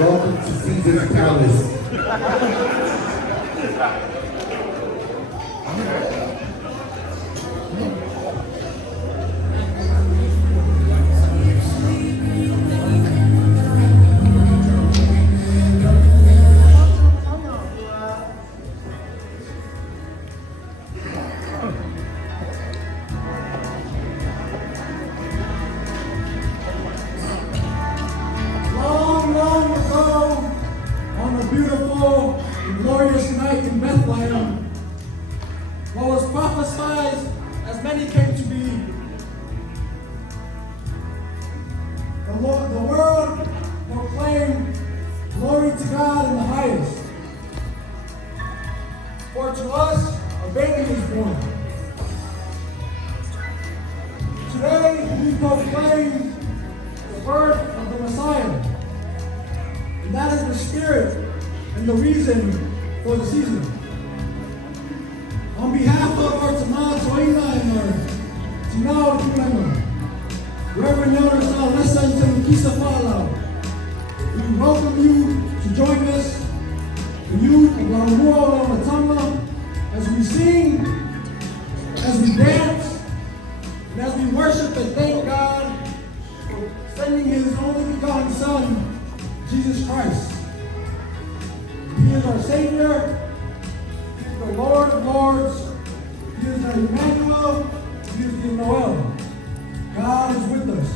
Welcome to Caesar's Palace. Long ago, on a beautiful and glorious night in Bethlehem, what was prophesied as many came to be. The world proclaimed glory to God in the highest. For to us a baby is born. Today we proclaim the birth of the Messiah. And that is the spirit and the reason for the season. On behalf of our Tama Toina and our Tinao Tulema, Reverend Elder Salesa and Timukisa Fala, we welcome you to join us, the youth of Laumua Laumatama, as we sing, as we dance, and as we worship and thank God for sending His only begotten Son, Jesus Christ. He is our Savior. He is the Lord of Lords. He is our Emmanuel. He is the Noel. God is with us.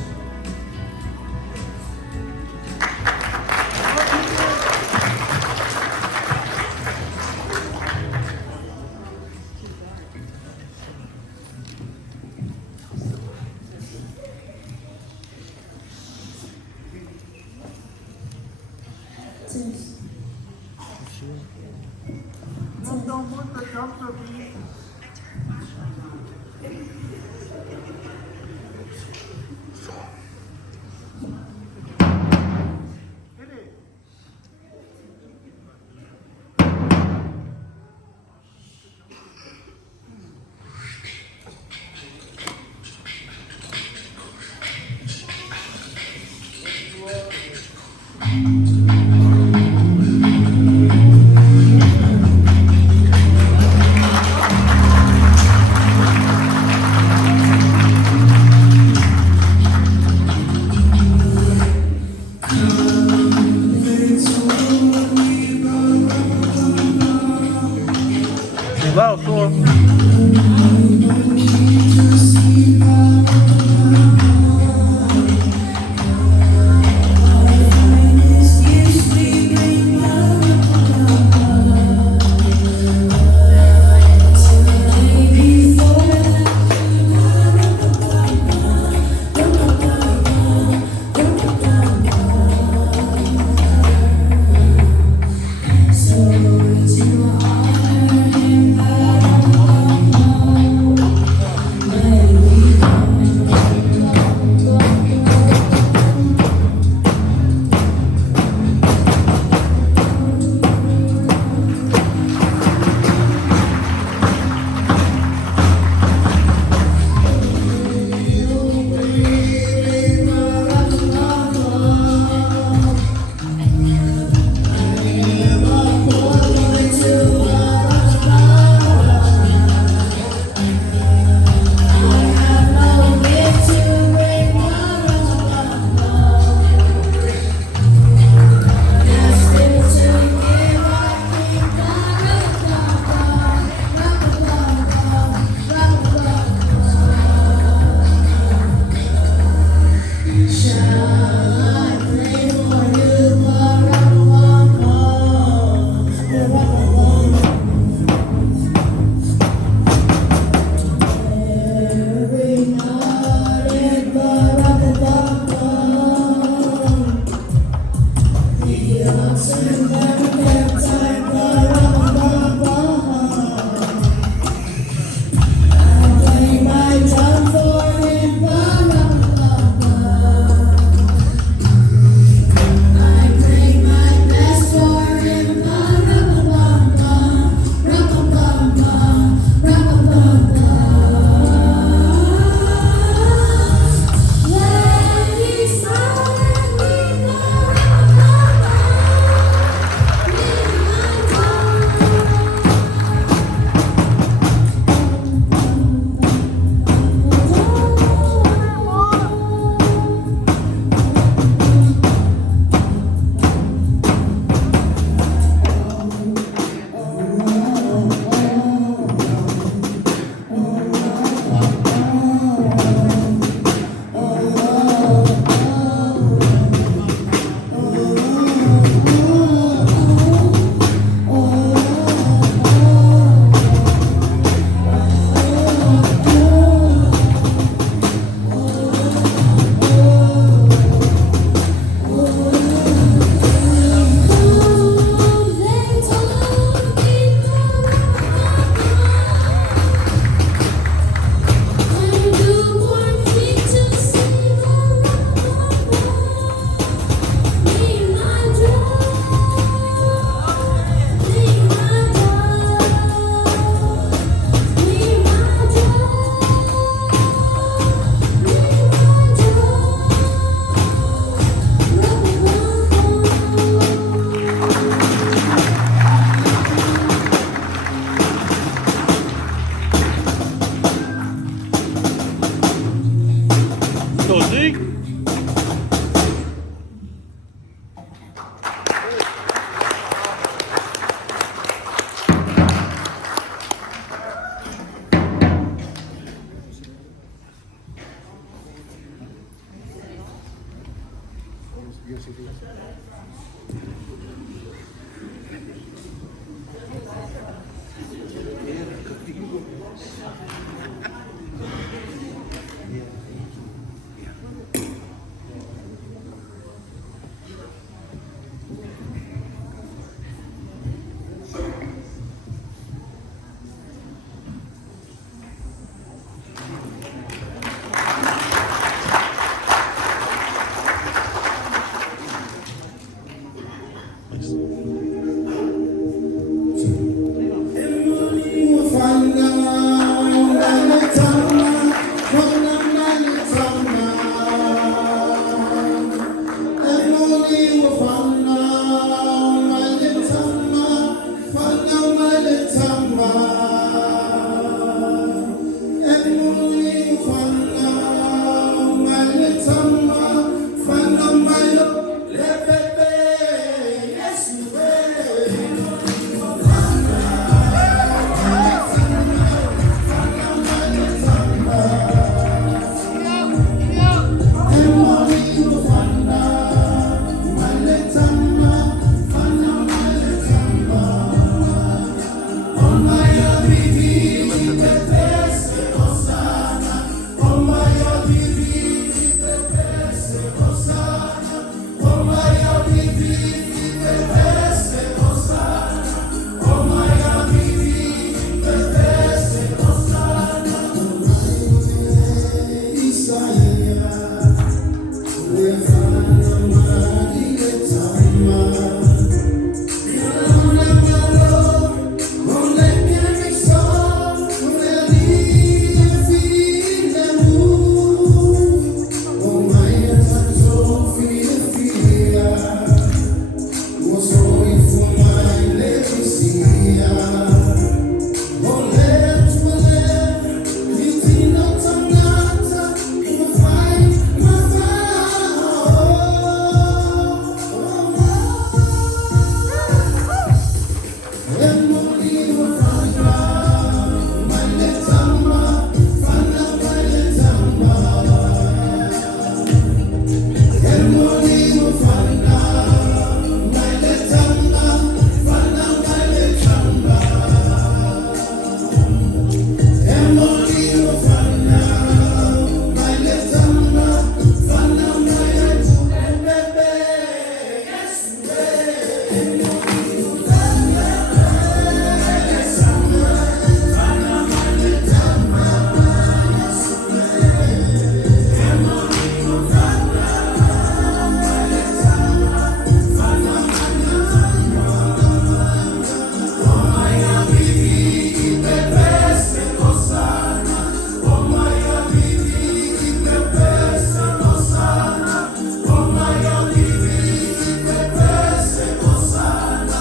Sana,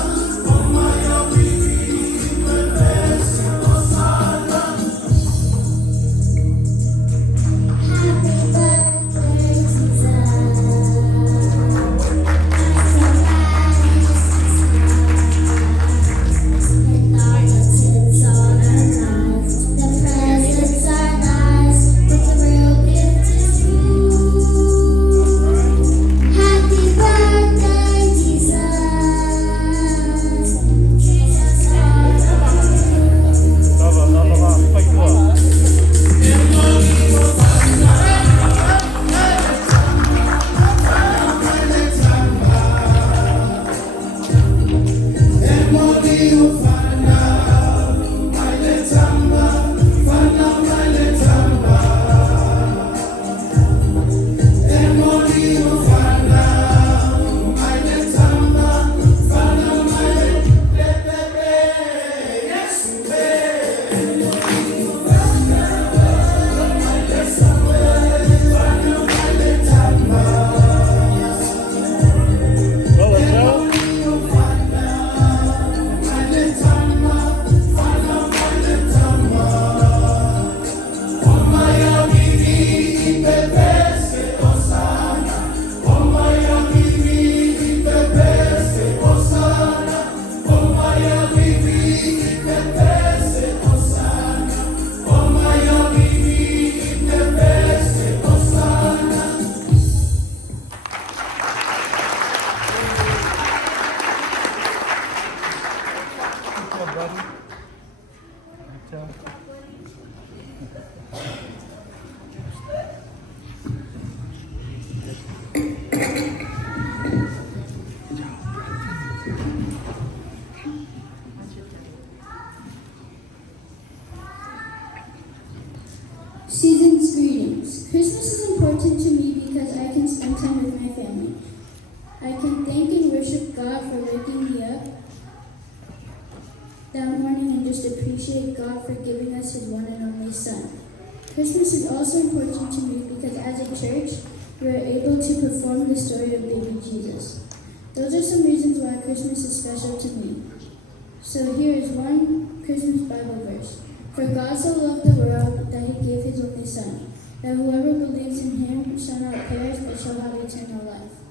worship God for waking me up that morning and just appreciate God for giving us His one and only Son. Christmas is also important to me because as a church, we are able to perform the story of baby Jesus. Those are some reasons why Christmas is special to me. So here is one Christmas Bible verse. For God so loved the world that He gave His only Son, that whoever believes in Him shall not perish but shall have eternal life.